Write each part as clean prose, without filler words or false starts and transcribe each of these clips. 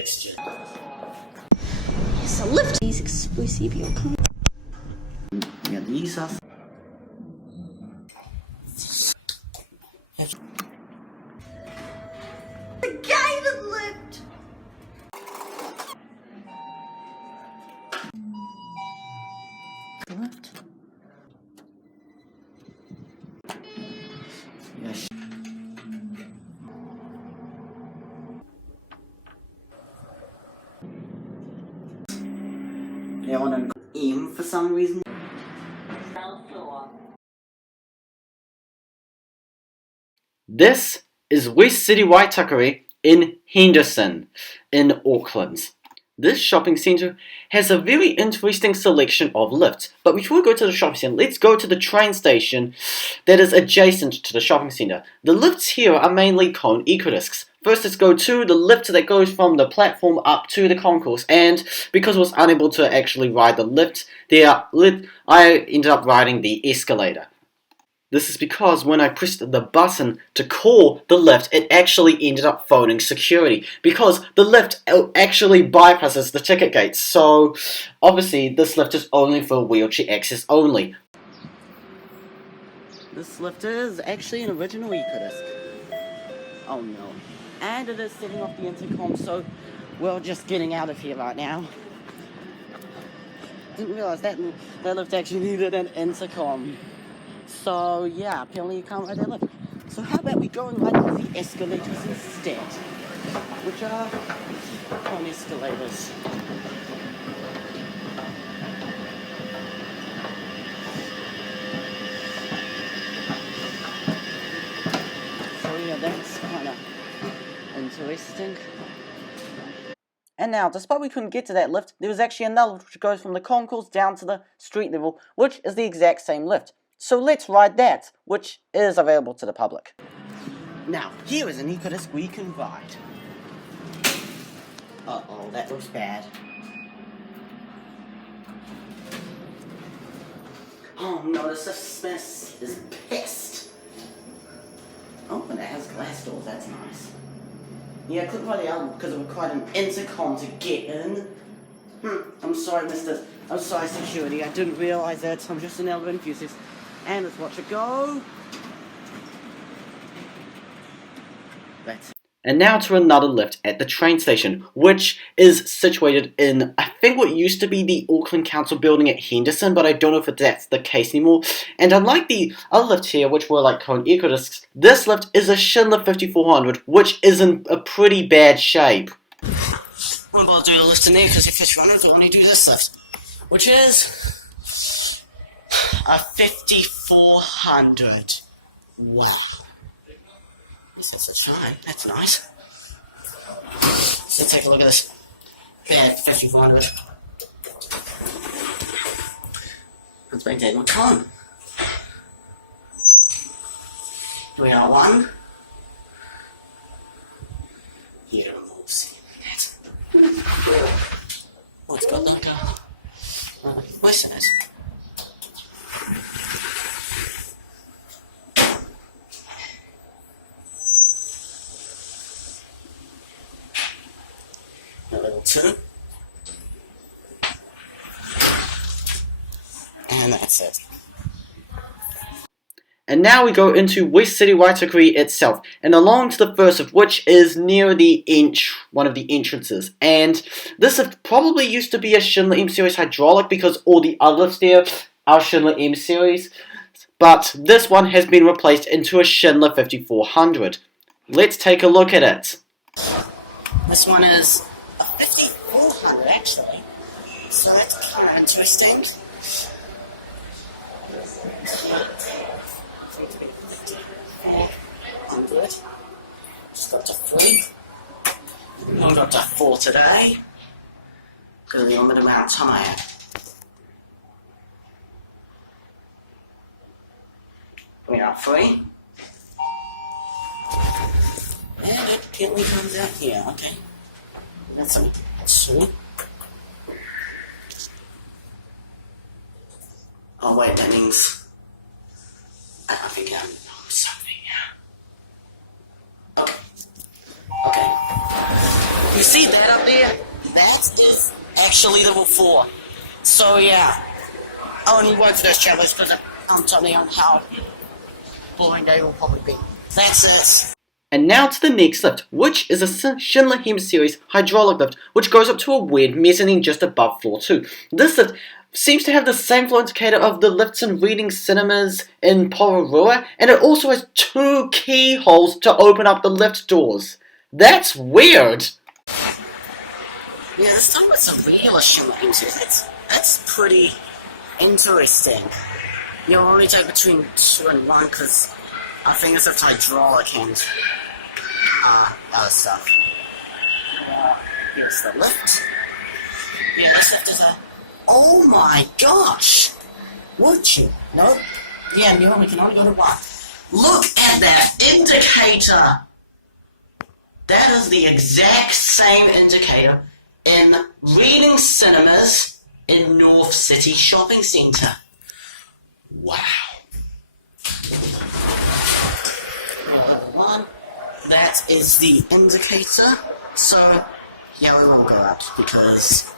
fixture. Yes, a lift is exclusive. You'll come. Yeah, these are. The gated lift. Lift. Yes. Yeah, I want to aim for some reason. This is Westcity Waitekere in Henderson, in Auckland. This shopping centre has a very interesting selection of lifts. But before we go to the shopping centre, let's go to the train station that is adjacent to the shopping centre. The lifts here are mainly cone eco-discs. First, let's go to the lift that goes from the platform up to the concourse, and because I was unable to actually ride the lift, I ended up riding the escalator. This is because when I pressed the button to call the lift, it actually ended up phoning security, because the lift actually bypasses the ticket gates, so obviously this lift is only for wheelchair access only. This lift is actually an original eco-disc. Oh no. And it is setting off the intercom, so we're just getting out of here right now. Didn't realise that lift actually needed an intercom. So yeah, apparently you can't ride that lift. So how about we go and ride the escalators instead, which are cone escalators. So yeah, that's kind of interesting. And now, despite we couldn't get to that lift, there was actually another lift which goes from the concourse down to the street level, which is the exact same lift. So let's ride that, which is available to the public. Now, here is an eco-disc we can ride. Uh-oh, that looks bad. Oh no, this mess is pissed. Oh, and it has glass doors, that's nice. Yeah, I couldn't ride the other one because it required an intercom to get in. I'm sorry, I'm sorry, security, I didn't realise that. I'm just an elder enthusiast. And let's watch it go. That's it. And now to another lift at the train station, which is situated in, I think, what used to be the Auckland Council building at Henderson, but I don't know if that's the case anymore. And unlike the other lift here, which were like cone eco-discs, this lift is a Schindler 5400, which is in a pretty bad shape. I'm going to do the lift in there because if it's running, I want to do this lift, which is a 5400. Wow. This is fine. That's nice. Let's take a look at this bad 5400. Let's make that one come. Do we have one? Here, we'll see. Oh, it's got like a listeners. Level 2. And that's it. And now we go into Westcity Waitekere itself, and along to the first of which is near the one of the entrances. And this probably used to be a Schindler M Series hydraulic because all the other lifts there are Schindler M Series, but this one has been replaced into a Schindler 5400. Let's take a look at it. This one is a 5400 actually, so that's kind of interesting. Good. Just got to 3. Not got to 4 today because of the limited amount of time. We are 3. And it gently comes out here, okay. That's some sweet. Oh wait, that means I think I'm something. Oh. Okay. You see see that up there? That is actually level 4. So yeah, I only work for those travelers because I'm telling you how boring they will probably be. That's it. And now to the next lift, which is a Schindler Hem series hydraulic lift, which goes up to a weird mezzanine just above floor 2. This lift seems to have the same flow indicator of the lifts in Reading Cinemas in Pororoa, and it also has 2 keyholes to open up the lift doors. That's weird! Yeah, this time it's a real Schindler Hem series. That's pretty interesting. You'll only take between 2 and 1 because I think it's a hydraulic and other stuff. Here's the lift. Yeah, this lift is a... Oh my gosh! Would you? Nope. Yeah, no, we can only go to 1. Look at that indicator! That is the exact same indicator in Reading Cinemas in North City Shopping Centre. Wow. One. That is the indicator. So, yeah, we won't go up because...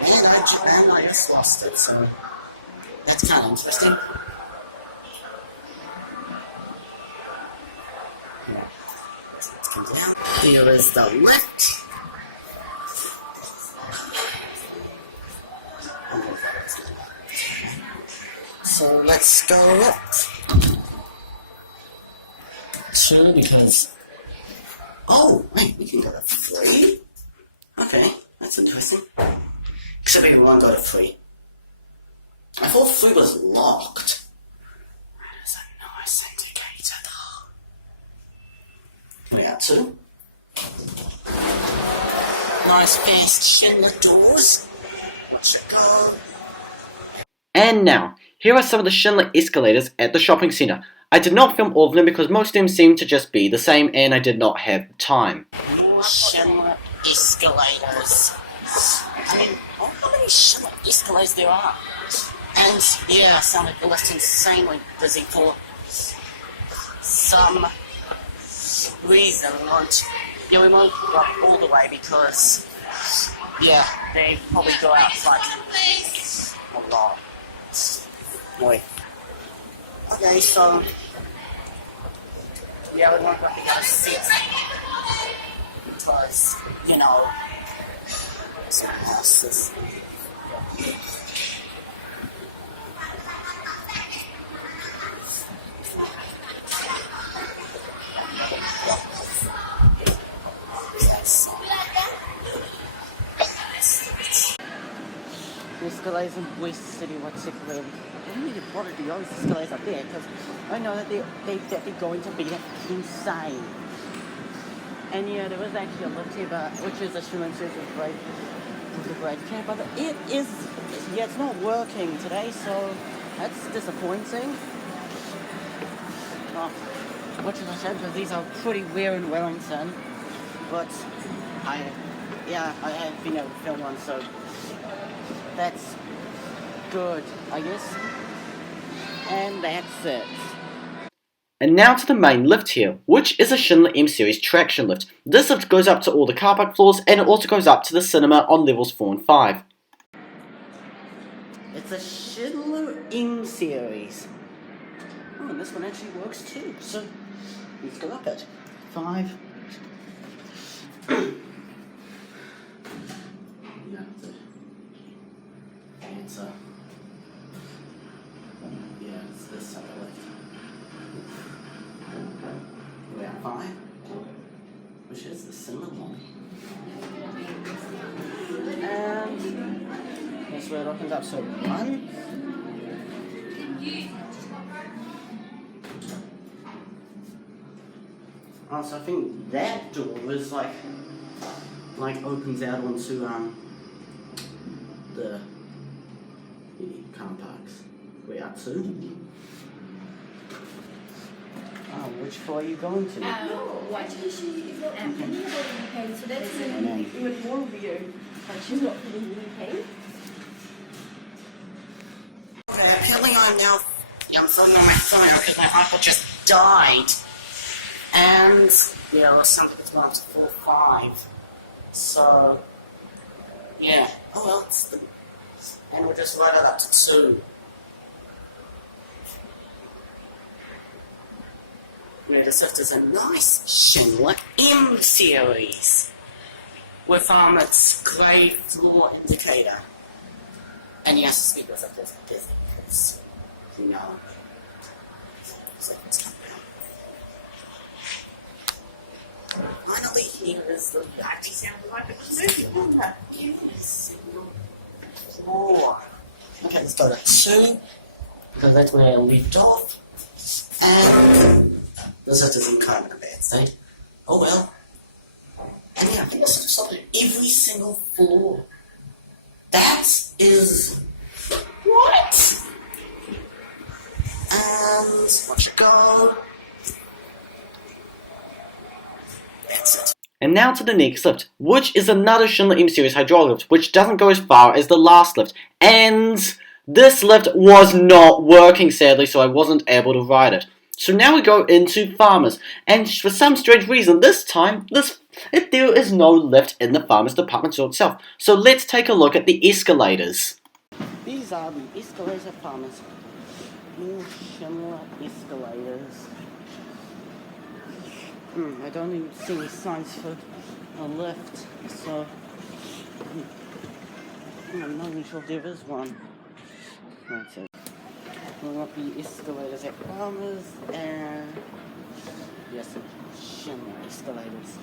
And I just lost it, so... That's kind of interesting. Let's come down. Here is the lift. So let's go up. 2 because... Oh, wait, we can go to 3? Okay, that's interesting. Except we won't go to 3. I thought 3 was locked. That is a nice indicator though. We got 2. Nice fast Schindler doors. Watch it go. And now, here are some of the Schindler escalators at the shopping centre. I did not film all of them because most of them seem to just be the same and I did not have time. More Schindler escalators. I mean, how many Schindler escalators there are? And yeah, sounded almost insanely busy for some reason. We won't go up all the way because, yeah, they probably go out like a lot. Anyway. Okay, so yeah, we won't go up to go sit because, you know, someone else is. Escalators in Westcity, Waitekere. I don't really bother to go with escalators up there because I know that they're going to be insane. And yeah, there was actually a lift here, but which is a Schindler series with great care, but it's not working today, so that's disappointing. Oh, what should I say? Because these are pretty rare in Wellington, but I have been able to film one, so that's good, I guess. And that's it. And now to the main lift here, which is a Schindler M Series traction lift. This lift goes up to all the car park floors and it also goes up to the cinema on levels 4 and 5. It's a Schindler M Series. Oh, and this one actually works too, so let's go up it. 5. It's this side of lift. We're at 5, which is the cinema one. And that's where it opens up, so 1. Oh, so I think that door was like opens out onto the car parks. We are 2. Which floor are you going to? Waitekere is not anywhere in the UK, so that's even more weird. Like she's not from the UK. Okay, apparently I'm now filming on my phone because my iPod just died. And yeah, or something as well up to 4-5. So yeah. Oh well, and we'll just ride it up to 2. Notice if there's a nice Schindler M series with its grey floor indicator. And yes, the speakers are just busy because you know. So let's come down. Finally, here is the actually sound like a movie on that every single floor. Okay, let's go to 2 because that's where I left off. And the sisters in kind of a bad state. Oh well. And yeah, I can listen to something every single floor. That is what? And watch it go. That's it. And now to the next lift, which is another Schindler M Series hydraulic lift, which doesn't go as far as the last lift. And this lift was not working, sadly, so I wasn't able to ride it. So now we go into Farmers, and for some strange reason, this time, there is no lift in the Farmers department store itself. So let's take a look at the escalators. These are the escalators at Farmers. More Schindler escalators. I don't even see any signs for a lift, so I'm not even sure if there is one. That's it. We want the escalators at Farmers and yes, some Schindler escalators.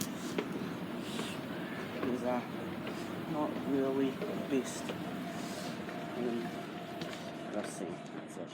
These are not really the best. Let's see. That's it.